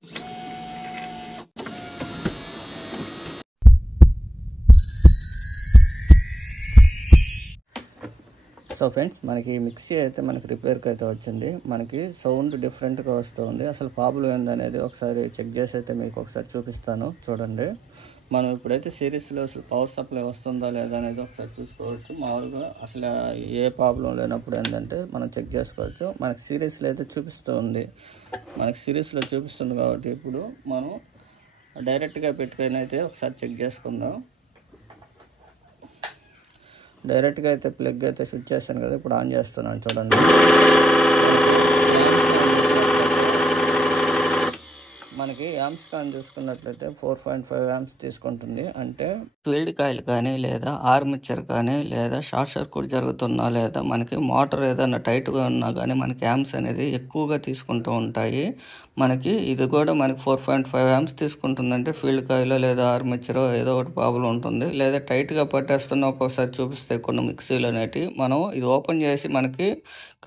So friends, మనకి mixie అయితే మనకి రిపేర్కి అయితే వచ్చింది. మనకి సౌండ్ డిఫరెంట్గా వస్తుంది. అసలు ప్రాబ్లం ఏందనేది ఒకసారి చెక్ చేసి అయితే మీకు ఒకసారి చూపిస్తాను, చూడండి. మనం ఇప్పుడైతే సిరీస్లో అసలు పవర్ సప్లై వస్తుందా లేదా అనేది ఒకసారి చూసుకోవచ్చు. మామూలుగా అసలు ఏ ప్రాబ్లం లేనప్పుడు ఏంటంటే మనం చెక్ చేసుకోవచ్చు. మనకి సిరీస్లో అయితే చూపిస్తుంది. మనకి సిరీస్లో చూపిస్తుంది కాబట్టి ఇప్పుడు మనం డైరెక్ట్గా పెట్టుకొని అయితే ఒకసారి చెక్ చేసుకుందాం. డైరెక్ట్గా అయితే ప్లగ్ అయితే స్విచ్ చేస్తాను కదా, ఇప్పుడు ఆన్ చేస్తున్నాను చూడండి. మనకి యాంప్స్ కానీ చూసుకున్నట్లయితే 4.5 యాంప్స్ తీసుకుంటుంది. అంటే ఫీల్డ్ కాయిల్ కానీ లేదా ఆర్మిచర్ కానీ లేదా షార్ట్ సర్క్యూట్ జరుగుతున్నా లేదా మనకి మోటార్ ఏదైనా టైట్గా ఉన్నా కానీ మనకి యాంప్స్ అనేది ఎక్కువగా తీసుకుంటూ ఉంటాయి. మనకి ఇది కూడా మనకి 4.5 యాంప్స్ తీసుకుంటుందంటే ఫీల్డ్ కాయిల్ లేదా ఆర్మిచర్ ఏదో ఒకటి ప్రాబ్లం ఉంటుంది. లేదా టైట్గా పట్టేస్తున్న ఒక్కొక్కసారి చూపిస్తాయి కొన్ని మిక్సీలు అనేవి. మనం ఇది ఓపెన్ చేసి మనకి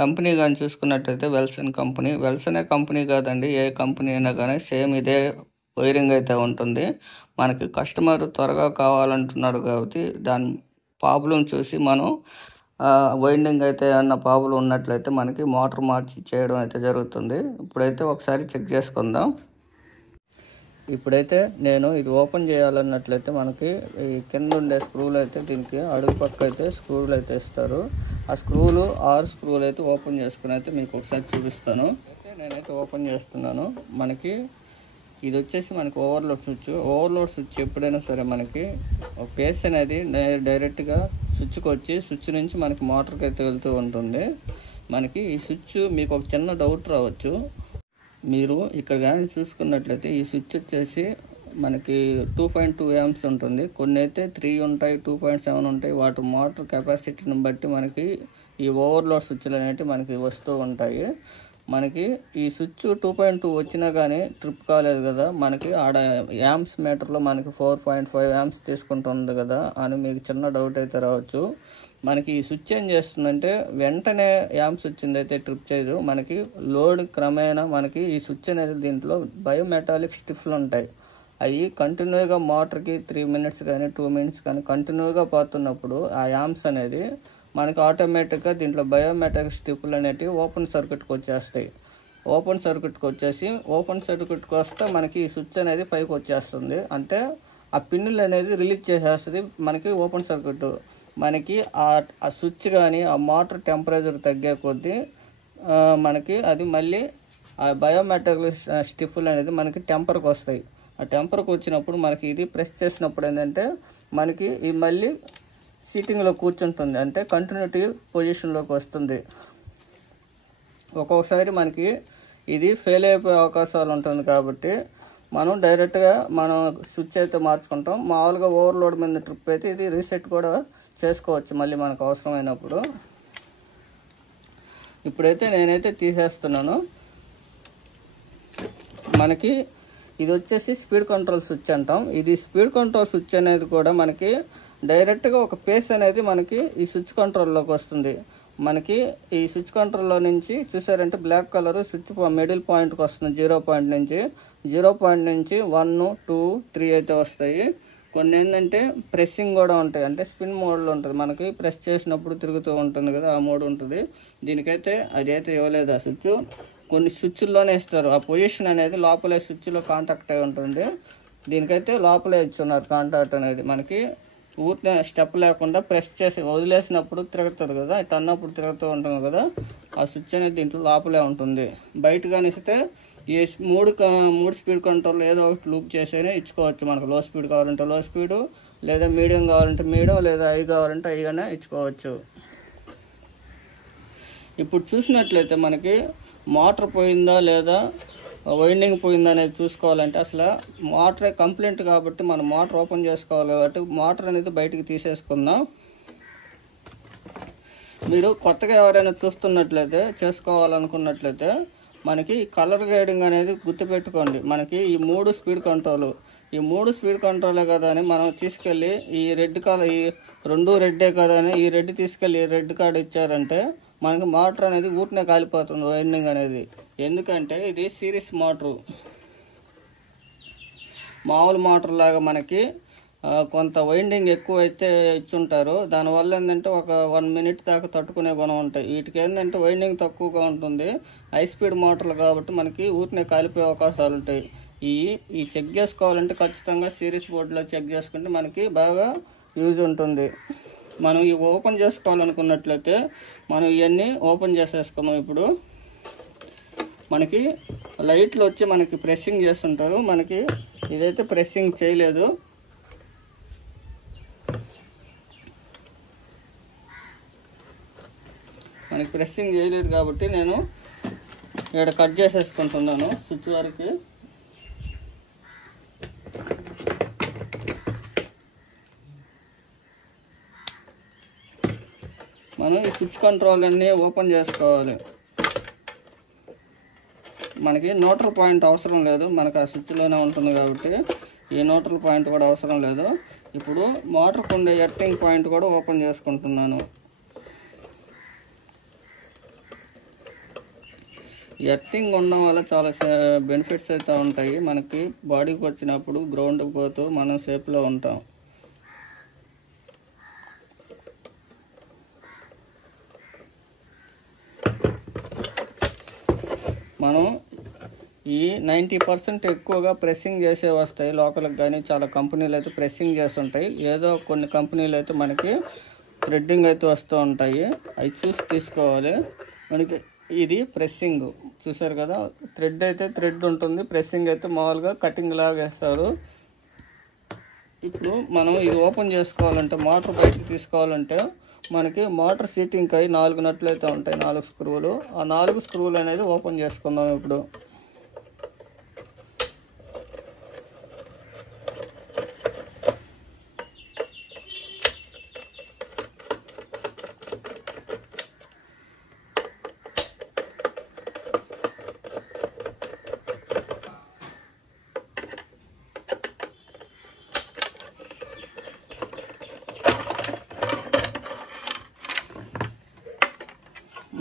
కంపెనీ కానీ చూసుకున్నట్లయితే వెల్సన్ కంపెనీ. వెల్సనే కంపెనీ కాదండి, ఏ కంపెనీ అయినా కానీ సేమ్ ఇదే వైరింగ్ అయితే ఉంటుంది. మనకి కస్టమర్ త్వరగా కావాలంటున్నాడు కాబట్టి దాని ప్రాబ్లం చూసి మనం వైండింగ్ అయితే ఏమన్నా ప్రాబ్లం ఉన్నట్లయితే మనకి మోటార్ మార్చి చేయడం అయితే జరుగుతుంది. ఇప్పుడైతే ఒకసారి చెక్ చేసుకుందాం. ఇప్పుడైతే నేను ఇది ఓపెన్ చేయాలన్నట్లయితే మనకి ఈ కింద ఉండే స్క్రూలు అయితే దీనికి అడుగు పక్క అయితే స్క్రూలు అయితే ఇస్తారు. ఆ స్క్రూలు 6 స్క్రూలు అయితే ఓపెన్ చేసుకుని అయితే మీకు ఒకసారి చూపిస్తాను. నేనైతే ఓపెన్ చేస్తున్నాను. మనకి ఇది వచ్చేసి మనకి ఓవర్లోడ్ స్విచ్ ఎప్పుడైనా సరే మనకి ఒక పేస్ అనేది డైరెక్ట్గా స్విచ్కి వచ్చి స్విచ్ నుంచి మనకి మోటార్కి అయితే వెళ్తూ ఉంటుంది. మనకి ఈ స్విచ్ మీకు ఒక చిన్న డౌట్ రావచ్చు. మీరు ఇక్కడ కానీ చూసుకున్నట్లయితే ఈ స్విచ్ వచ్చేసి మనకి 2.2 యాంప్స్ ఉంటుంది. కొన్ని అయితే 3 ఉంటాయి, 2.7 ఉంటాయి. వాటి మోటార్ కెపాసిటీని బట్టి మనకి ఈ ఓవర్లోడ్ స్విచ్లు అనేవి మనకి వస్తూ ఉంటాయి. మనకి ఈ స్విచ్ 2.2 వచ్చినా కానీ ట్రిప్ కాలేదు కదా, మనకి ఆడ యాంప్స్ మీటర్లో మనకి 4.5 యాంప్స్ తీసుకుంటుంది కదా అని మీకు చిన్న డౌట్ అయితే రావచ్చు. మనకి ఈ స్విచ్ ఏం చేస్తుందంటే వెంటనే యాంప్స్ వచ్చింది అయితే ట్రిప్ చేయదు. మనకి లోడ్ క్రమేణా మనకి ఈ స్విచ్ అనేది దీంట్లో బయోమెటాలిక్ స్టిఫ్లు ఉంటాయి. అవి కంటిన్యూగా మోటార్కి 3 మినిట్స్ కానీ 2 మినిట్స్ కానీ కంటిన్యూగా పోతున్నప్పుడు ఆ యాంప్స్ అనేది మనకి ఆటోమేటిక్గా దీంట్లో బయోమెటాలిక్ స్టిఫ్లు అనేవి ఓపెన్ సర్క్యూట్కి వచ్చేస్తాయి. ఓపెన్ సర్క్యూట్కి వస్తే మనకి ఈ స్విచ్ అనేది పైకి వచ్చేస్తుంది. అంటే ఆ పిన్నులు అనేది రిలీజ్ చేసేస్తుంది మనకి ఓపెన్ సర్క్యూట్. మనకి ఆ స్విచ్ కానీ ఆ మోటార్ టెంపరేచర్ తగ్గే కొద్దీ మనకి అది మళ్ళీ ఆ బయోమెటాలిక్ స్టిఫ్లు అనేది మనకి టెంపర్కి వస్తాయి. ఆ టెంపర్కి వచ్చినప్పుడు మనకి ఇది ప్రెస్ చేసినప్పుడు ఏంటంటే మనకి ఇది మళ్ళీ సీటింగ్లో కూర్చుంటుంది. అంటే కంటిన్యూటీ పొజిషన్లోకి వస్తుంది. ఒక్కొక్కసారి మనకి ఇది ఫెయిల్ అయిపోయే అవకాశాలు ఉంటుంది కాబట్టి మనం డైరెక్ట్గా మనం స్విచ్ అయితే మార్చుకుంటాం. మామూలుగా ఓవర్లోడ్ మీద ట్రిప్ అయితే ఇది రీసెట్ కూడా చేసుకోవచ్చు మళ్ళీ మనకు అవసరమైనప్పుడు. ఇప్పుడైతే నేనైతే తీసేస్తున్నాను. మనకి ఇది వచ్చేసి స్పీడ్ కంట్రోల్ స్విచ్ అంటాం. ఇది స్పీడ్ కంట్రోల్ స్విచ్ అనేది కూడా మనకి డైరెక్ట్గా ఒక పేస్ అనేది మనకి ఈ స్విచ్ కంట్రోల్లోకి వస్తుంది. మనకి ఈ స్విచ్ కంట్రోల్లో నుంచి చూసారంటే బ్లాక్ కలర్ స్విచ్ మిడిల్ పాయింట్కి వస్తుంది. 0 పాయింట్ నుంచి 1, 2, 3 అయితే వస్తాయి. కొన్ని ఏంటంటే ప్రెస్సింగ్ కూడా ఉంటాయి, అంటే స్పిన్ మోడ్లో ఉంటుంది. మనకి ప్రెస్ చేసినప్పుడు తిరుగుతూ ఉంటుంది కదా, ఆ మోడ్ ఉంటుంది. దీనికైతే అది అయితే ఇవ్వలేదు. ఆ స్విచ్ కొన్ని స్విచ్ల్లోనే ఇస్తారు. ఆ పొజిషన్ అనేది లోపలే స్విచ్లో కాంటాక్ట్ అయి ఉంటుంది. దీనికైతే లోపలే ఇచ్చున్నారు కాంటాక్ట్ అనేది. మనకి ఊరికే స్టెప్ లేకుండా ప్రెస్ చేసి వదిలేసినప్పుడు తిరుగుతుంది కదా, ఇట్లా అన్నప్పుడు తిరుగుతూ ఉంటుంది కదా, ఆ స్విచ్ అనేది దీంట్లో లోపలే ఉంటుంది. బయట కానీ ఇస్తే ఈ మూడు స్పీడ్ కంట్రోల్ ఏదో ఒకటి లూప్ చేసేనే ఇచ్చుకోవచ్చు. మనకు లో స్పీడ్ కావాలంటే లో స్పీడు, లేదా మీడియం కావాలంటే మీడియం, లేదా హై కావాలంటే హైగానే ఇచ్చుకోవచ్చు. ఇప్పుడు చూసినట్లయితే మనకి మోటార్ పోయిందా లేదా వైండింగ్ పోయిందా అనేది చూసుకోవాలంటే అసలు మోటార్ కంప్లైంట్ కాబట్టి మనం మోటార్ ఓపెన్ చేసుకోవాలి. కాబట్టి మోటార్ అనేది బయటికి తీసేసుకుందాం. మీరు కొత్తగా ఎవరైనా చూస్తున్నట్లయితే చేసుకోవాలనుకున్నట్లయితే మనకి కలర్ గ్రేడింగ్ అనేది గుర్తుపెట్టుకోండి. మనకి ఈ 3 స్పీడ్ కంట్రోలే కదా అని మనం తీసుకెళ్ళి ఈ రెడ్ కలర్, ఈ 2 రెడ్డే కదా అని ఈ రెడ్ తీసుకెళ్ళి రెడ్ కార్డ్ ఇచ్చారంటే మనకి మోటార్ అనేది ఊరినే కాలిపోతుంది వైండింగ్ అనేది. ఎందుకంటే ఇది సిరీస్ మోటరు. మామూలు మోటార్ లాగా మనకి కొంత వైండింగ్ ఎక్కువ అయితే ఇచ్చుంటారు. దానివల్ల ఏంటంటే ఒక 1 మినిట్ దాకా తట్టుకునే గుణం ఉంటాయి. వీటికి ఏంటంటే వైండింగ్ తక్కువగా ఉంటుంది. హై స్పీడ్ మోటార్లు కాబట్టి మనకి ఊరినే కాలిపోయే అవకాశాలు ఉంటాయి. ఈ చెక్ చేసుకోవాలంటే ఖచ్చితంగా సిరీస్ బోర్డులో చెక్ చేసుకుంటే మనకి బాగా యూజ్ ఉంటుంది. మనం ఇవి ఓపెన్ చేసుకోవాలనుకున్నట్లయితే మనం ఇవన్నీ ఓపెన్ చేసేసుకున్నాం. ఇప్పుడు మనకి లైట్లు వచ్చి మనకి ప్రెస్సింగ్ చేస్తుంటారు. మనకి ఇదైతే ప్రెస్సింగ్ చేయలేదు. మనకి ప్రెస్సింగ్ చేయలేదు కాబట్టి నేను ఇక్కడ కట్ చేసేసుకుంటున్నాను స్విచ్ వరకు. మనం ఈ స్విచ్ కంట్రోల్ అన్నీ ఓపెన్ చేసుకోవాలి. మనకి న్యూట్రల్ పాయింట్ అవసరం లేదు, మనకు ఆ స్విచ్లోనే ఉంటుంది కాబట్టి ఈ న్యూట్రల్ పాయింట్ కూడా అవసరం లేదు. ఇప్పుడు మోటార్కు ఉండే ఎర్తింగ్ పాయింట్ కూడా ఓపెన్ చేసుకుంటున్నాను. ఎర్తింగ్ ఉండడం వల్ల చాలా బెనిఫిట్స్ అయితే ఉంటాయి. మనకి బాడీకి వచ్చినప్పుడు గ్రౌండ్కి పోతూ మనం సేఫ్లో ఉంటాం. మనం ఈ 90% ఎక్కువగా ప్రెస్సింగ్ చేసే వస్తాయి లోకల్కి, కానీ చాలా కంపెనీలు అయితే ప్రెస్సింగ్ చేస్తుంటాయి. ఏదో కొన్ని కంపెనీలు అయితే మనకి థ్రెడ్డింగ్ అయితే వస్తూ ఉంటాయి. అవి చూసి తీసుకోవాలి. మనకి ఇది ప్రెస్సింగ్ చూసారు కదా, థ్రెడ్ అయితే థ్రెడ్ ఉంటుంది, ప్రెస్సింగ్ అయితే మామూలుగా కటింగ్ లాగా వేస్తారు. ఇప్పుడు మనం ఇది ఓపెన్ చేసుకోవాలంటే, మోటార్ బయటకు తీసుకోవాలంటే మనకి మోటార్ సీటింగ్కి అయి 4 నట్లు అయితే ఉంటాయి, 4 స్క్రూలు. ఆ 4 స్క్రూలు అనేది ఓపెన్ చేసుకుందాం ఇప్పుడు.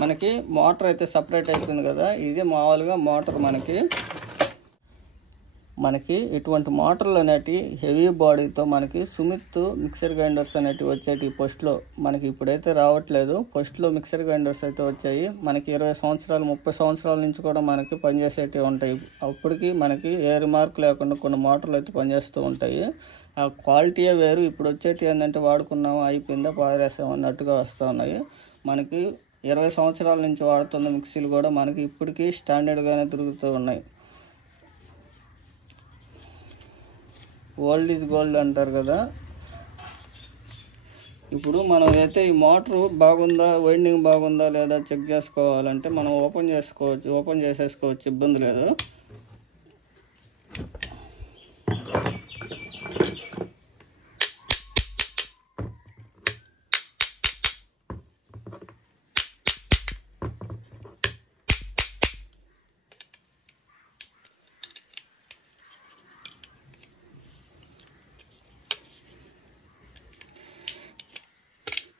మనకి మోటార్ అయితే సపరేట్ అయిపోయింది కదా, ఇది మామూలుగా మోటార్. మనకి ఇటువంటి మోటార్లు అనేటివి హెవీ బాడీతో మనకి సుమిత్ మిక్సర్ గ్రైండర్స్ అనేటివి వచ్చేటి ఫస్ట్లో. మనకి ఇప్పుడైతే రావట్లేదు, ఫస్ట్లో మిక్సర్ గ్రైండర్స్ అయితే వచ్చాయి. మనకి 20 సంవత్సరాలు 30 సంవత్సరాల నుంచి కూడా మనకి పనిచేసేటివి ఉంటాయి. అప్పటికి మనకి ఏ రిమార్క్ లేకుండా కొన్ని మోటార్లు అయితే పనిచేస్తూ ఉంటాయి. ఆ క్వాలిటీయే వేరు. ఇప్పుడు వచ్చేటి ఏంటంటే వాడుకున్నాము అయిపోయిందా పారేసాము అన్నట్టుగా వస్తూ ఉన్నాయి. మనకి 20 సంవత్సరాల నుంచి వాడుతున్న మిక్సీలు కూడా మనకి ఇప్పటికీ స్టాండర్డ్గానే తిరుగుతూ ఉన్నాయి. ఓల్డ్ ఈజ్ గోల్డ్ అంటారు కదా. ఇప్పుడు మనం అయితే ఈ మోటారు బాగుందా, వైండింగ్ బాగుందా లేదా చెక్ చేసుకోవాలంటే మనం ఓపెన్ చేసేసుకోవచ్చు, ఇబ్బంది లేదు.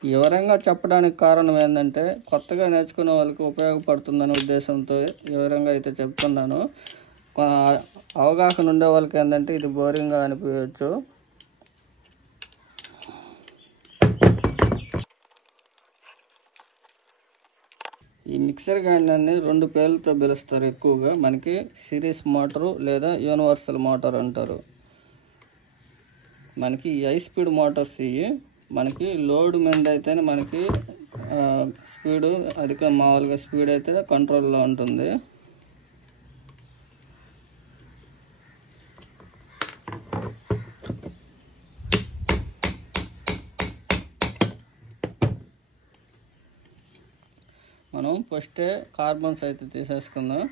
వివరంగా చెప్పడానికి కారణం ఏంటంటే కొత్తగా నేర్చుకునే వాళ్ళకి ఉపయోగపడుతుందనే ఉద్దేశంతో వివరంగా అయితే చెప్తున్నాను. అవగాహన ఉండే వాళ్ళకి ఏంటంటే ఇది బోరింగ్గా అనిపించవచ్చు. ఈ మిక్సర్ గ్రైండర్ని 2 పేర్లతో పిలుస్తారు ఎక్కువగా. మనకి సిరీస్ మోటారు లేదా యూనివర్సల్ మోటార్ అంటారు. మనకి హై స్పీడ్ మోటార్స్ ఇవి. మనకి లోడ్ మీద అయితేనే మనకి స్పీడు మామూలుగా స్పీడ్ అయితే కంట్రోల్లో ఉంటుంది. మనం ఫస్టే కార్బన్స్ అయితే తీసేసుకుందాం.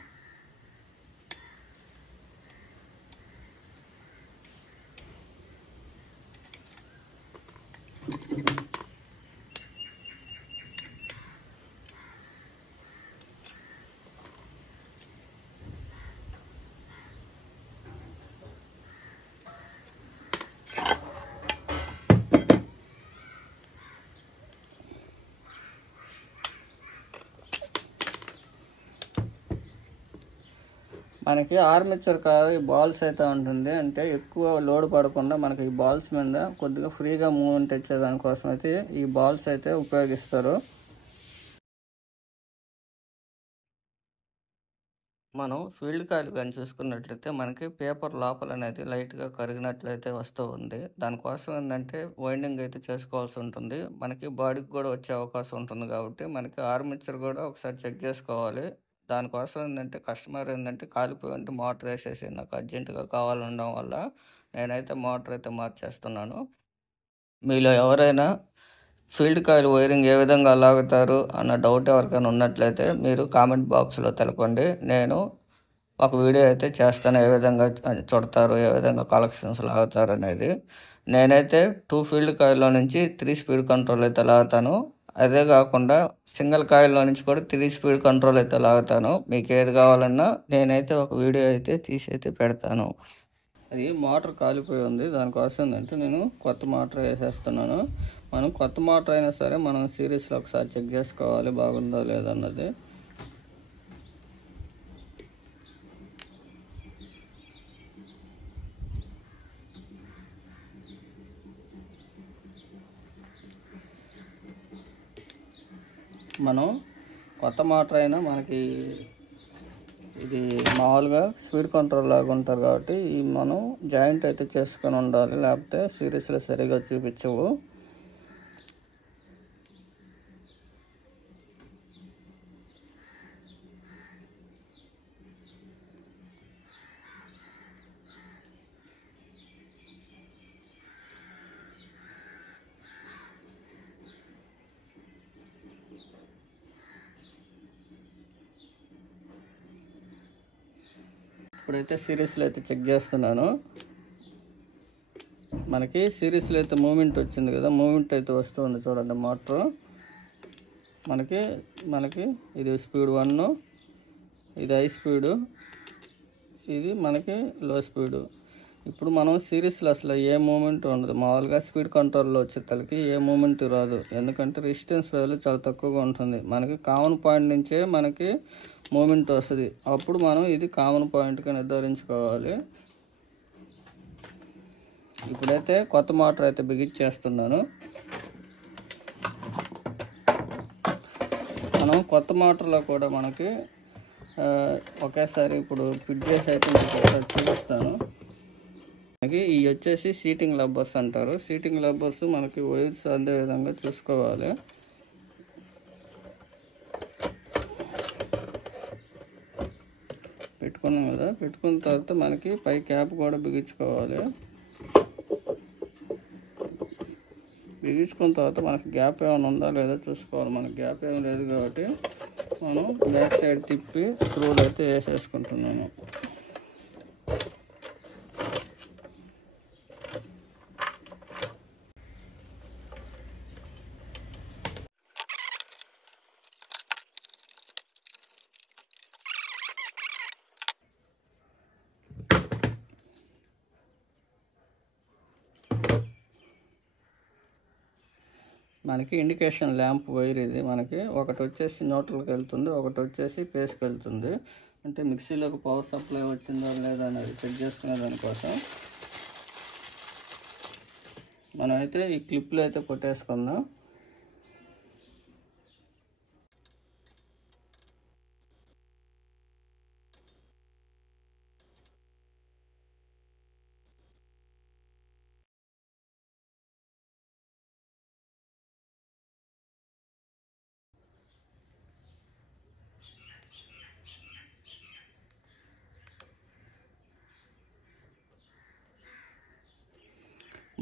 మనకి ఆర్మేచర్ కార్ ఈ బాల్స్ అయితే ఉంటుంది, అంటే ఎక్కువ లోడ్ పడకుండా మనకి ఈ బాల్స్ మీద కొద్దిగా ఫ్రీగా మూవ్మెంట్ ఇచ్చేదానికోసం అయితే ఈ బాల్స్ అయితే ఉపయోగిస్తారు. మనం ఫీల్డ్ కాయిల్ కానీ చూసుకున్నట్లయితే మనకి పేపర్ లోపల అనేది లైట్గా కరిగినట్లయితే వస్తూ ఉంది. దానికోసం ఏంటంటే వైండింగ్ అయితే చేసుకోవాల్సి ఉంటుంది. మనకి బాడీకి కూడా వచ్చే అవకాశం ఉంటుంది కాబట్టి మనకి ఆర్మేచర్ కూడా ఒకసారి చెక్ చేసుకోవాలి. దానికోసం ఏంటంటే కస్టమర్ ఏంటంటే కాలిపోయి ఉంటే మోటార్ వేసేసి నాకు అర్జెంటుగా కావాలనడం వల్ల నేనైతే మోటార్ అయితే మార్చేస్తున్నాను. మీలో ఎవరైనా ఫీల్డ్ కాయిల్ వైరింగ్ ఏ విధంగా లాగుతారు అన్న డౌట్ ఎవరికైనా ఉన్నట్లయితే మీరు కామెంట్ బాక్స్లో తెలపండి. నేను ఒక వీడియో అయితే చేస్తాను, ఏ విధంగా చుడతారు, ఏ విధంగా కలెక్షన్స్ లాగుతారు అనేది. నేనైతే 2 ఫీల్డ్ కాయిల్లో నుంచి 3 స్పీడ్ కంట్రోల్ అయితే లాగుతాను. అదే కాకుండా సింగిల్ కాయిల్లో నుంచి కూడా 3 స్పీడ్ కంట్రోల్ అయితే లాగుతాను. మీకు ఏది కావాలన్నా నేనైతే ఒక వీడియో అయితే తీసి అయితే పెడతాను. అది మోటార్ కాలిపోయి ఉంది, దానికోసం ఏంటంటే నేను కొత్త మోటార్ వేసేస్తున్నాను. మనం కొత్త మోటార్ అయినా సరే మనం సిరీస్లో ఒకసారి చెక్ చేసుకోవాలి బాగుందో లేదన్నది. మనం కొత్త మోటార్ అయినా మనకి ఇది మామూలుగా స్పీడ్ కంట్రోల్ లాగా ఉంటారు కాబట్టి మనం జాయింట్ అయితే చేసుకొని ఉండాలి, లేకపోతే సిరీస్లో సరిగా చూపించవు. ఇప్పుడైతే సిరీస్లో అయితే చెక్ చేస్తున్నాను. మనకి సిరీస్లో అయితే మూమెంట్ వచ్చింది కదా, మూమెంట్ అయితే వస్తుంది చూడండి మోటార్. మనకి ఇది స్పీడ్ 1, ఇది హై స్పీడు, ఇది మనకి లో స్పీడు. ఇప్పుడు మనం సిరీస్లో అసలు ఏ మూమెంట్ ఉండదు. మామూలుగా స్పీడ్ కంట్రోల్లో వచ్చేసరికి ఏ మూమెంట్ రాదు, ఎందుకంటే రెసిస్టెన్స్ వాల్యూ చాలా తక్కువగా ఉంటుంది. మనకి కామన్ పాయింట్ నుంచే మనకి మూమెంట్ వస్తుంది. అప్పుడు మనం ఇది కామన్ పాయింట్గా నిర్ధారించుకోవాలి. ఇప్పుడైతే కొత్త మోటార్ అయితే బిగించేస్తున్నాను. మనం కొత్త మోటార్లో కూడా మనకి ఒకేసారి ఇప్పుడు ఫిట్ చేసి అయితే మీకు ఒకసారి చూపిస్తాను. మనకి ఇవి వచ్చేసి సీటింగ్ లబ్బర్స్ అంటారు. సీటింగ్ లబ్బర్స్ మనకి వైర్స్ అందే విధంగా చూసుకోవాలి. పెట్టుకున్నాం కదా, పెట్టుకున్న తర్వాత మనకి పై క్యాప్ కూడా బిగించుకోవాలి. బిగించుకున్న తర్వాత మనకి గ్యాప్ ఏమైనా ఉందా లేదా చూసుకోవాలి. మనకి గ్యాప్ ఏమి లేదు కాబట్టి మనం బ్యాక్ సైడ్ తిప్పి స్క్రూలు అయితే వేసేసుకుంటున్నాము. మనకి ఇండికేషన్ ల్యాంప్ వైర్ ఇది. మనకి ఒకటి వచ్చేసి న్యూట్రల్కి వెళ్తుంది, ఒకటి వచ్చేసి పేస్కి వెళ్తుంది. అంటే మిక్సీలోకి పవర్ సప్లై వచ్చిందా లేదా అనేది చెక్ చేసుకునే దానికోసం మనమైతే ఈ క్లిప్లు అయితే కొట్టేసుకుందాం.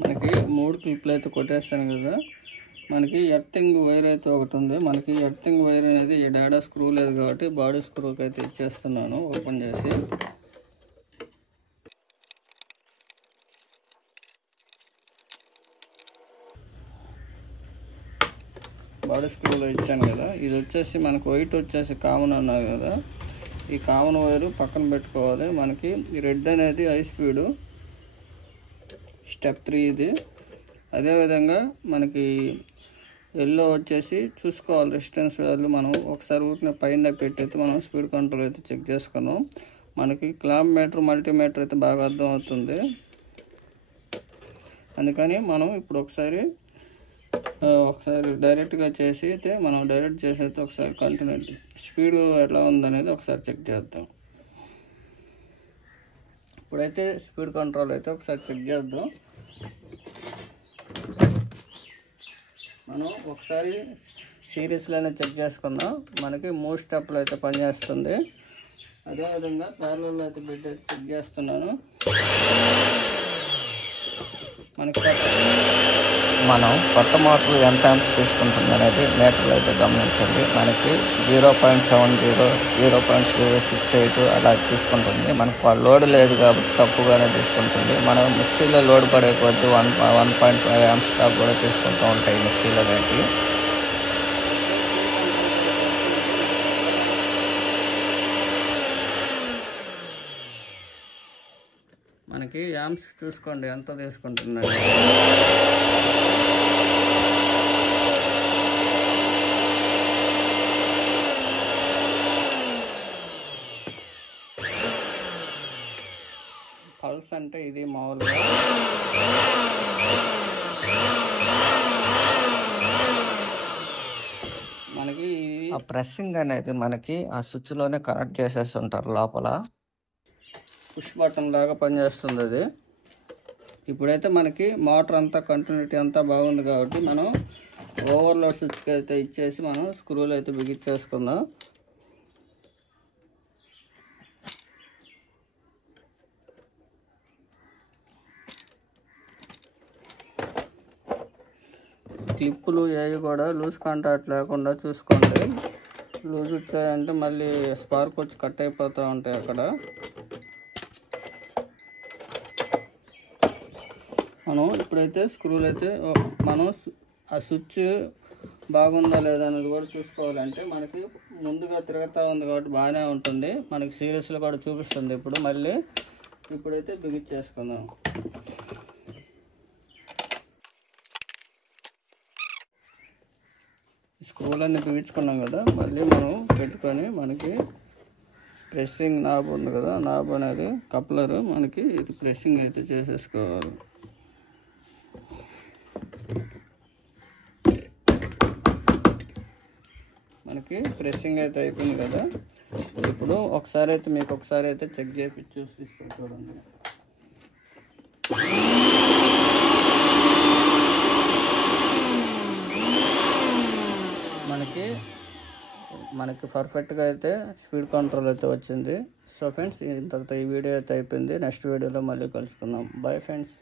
మనకి 3 క్లిప్లు అయితే కొట్టేస్తాను కదా. మనకి ఎర్తింగ్ వైర్ అయితే ఒకటి ఉంది. మనకి ఎర్తింగ్ వైర్ అనేది ఈ డాడా స్క్రూ లేదు కాబట్టి బాడీ స్క్రూకి అయితే ఇచ్చేస్తున్నాను ఓపెన్ చేసి. బాడీ స్క్రూలో ఇచ్చాను కదా. ఇది వచ్చేసి మనకు వైట్ వచ్చేసి కామన్ అన్నారు కదా, ఈ కామన్ వైరు పక్కన పెట్టుకోవాలి. మనకి రెడ్ అనేది హై స్పీడు స్టెప్ 3 ఇది. అదేవిధంగా మనకి ఎల్లో వచ్చేసి చూసుకోవాలి రెసిస్టెన్స్ వాల్యూ. మనం ఒకసారి ఊరిన పైన పెట్టయితే మనం స్పీడ్ కంట్రోల్ అయితే చెక్ చేసుకున్నాం. మనకి క్లాంప్ మీటర్ మల్టీమీటర్ అయితే బాగా అర్థం అవుతుంది. అందుకని మనం ఇప్పుడు ఒకసారి డైరెక్ట్గా చేసి అయితే మనం డైరెక్ట్ చేసి అయితే ఒకసారి కంటిన్యూ స్పీడ్ ఎలా ఉందనేది ఒకసారి చెక్ చేద్దాం. ఇప్పుడైతే స్పీడ్ కంట్రోల్ అయితే ఒకసారి చెక్ చేద్దాం. మనం ఒకసారి సిరీస్లోనే చెక్ చేసుకుందాం. మనకి 3 స్టెప్లు అయితే పనిచేస్తుంది. అదేవిధంగా ప్యారలల్లో అయితే పెట్టి చెక్ చేస్తున్నాను. మనం కొత్త మోటార్ ఎంత ఆంప్స్ తీసుకుంటుంది అనేది మీటర్లు అయితే గమనించండి. మనకి 0.70, 0.68 అలా తీసుకుంటుంది. మనకు లోడ్ లేదు కాబట్టి తక్కువగానే తీసుకుంటుంది. మనం మిక్సీలో లోడ్ పడే కొద్ది 1.5 ఆంప్స్ దాకా కూడా తీసుకుంటూ ఉంటాయి మిక్సీలో పెట్టి. మనకి యాంప్స్ చూసుకోండి ఎంత తీసుకుంటుందండి. పల్స్ అంటే ఇది మామూలుగా మనకి ఆ ప్రెస్సింగ్ అనేది మనకి ఆ స్విచ్లోనే కనెక్ట్ చేసేస్తుంటారు లోపల. పుష్ బటన్ లాగా పనిచేస్తుంది అది. ఇప్పుడైతే మనకి మోటార్ అంతా కంటిన్యూటీ అంతా బాగుంది కాబట్టి మనం ఓవర్లోడ్ స్విచ్కి అయితే ఇచ్చేసి మనం స్క్రూలు అయితే బిగించేసుకుందాం. క్లిప్పులు ఏవి కూడా లూజ్ కాంటాక్ట్ లేకుండా చూసుకోండి. లూజ్ వచ్చాయంటే మళ్ళీ స్పార్క్ వచ్చి కట్ అయిపోతూ ఉంటాయి అక్కడ. మనం ఇప్పుడైతే స్క్రూలు అయితే మనం ఆ స్విచ్ బాగుందా లేదా అనేది కూడా చూసుకోవాలంటే మనకి ముందుగా తిరుగుతూ ఉంది కాబట్టి బాగానే ఉంటుంది. మనకి సిరీస్లో కూడా చూపిస్తుంది. ఇప్పుడైతే బిగించేసుకుందాం. స్క్రూలన్నీ బిగించుకున్నాం కదా, మళ్ళీ మనం పెట్టుకొని మనకి ప్రెస్సింగ్ నాబ్ ఉంది కదా, నాబ్ అనేది కప్లర్ మనకి ఇది ప్రెస్సింగ్ అయితే చేసేసుకోవాలి. మనకి ప్రెస్సింగ్ అయితే అయిపోయింది కదా. ఇప్పుడు ఒకసారి అయితే చెక్ చేసి చూపిస్తాను చూడండి. మనకి పర్ఫెక్ట్గా అయితే స్పీడ్ కంట్రోల్ అయితే వచ్చింది. సో ఫ్రెండ్స్, ఇంతటితో ఈ వీడియో అయితే అయిపోయింది. నెక్స్ట్ వీడియోలో మళ్ళీ కలుసుకుందాం. Bye friends.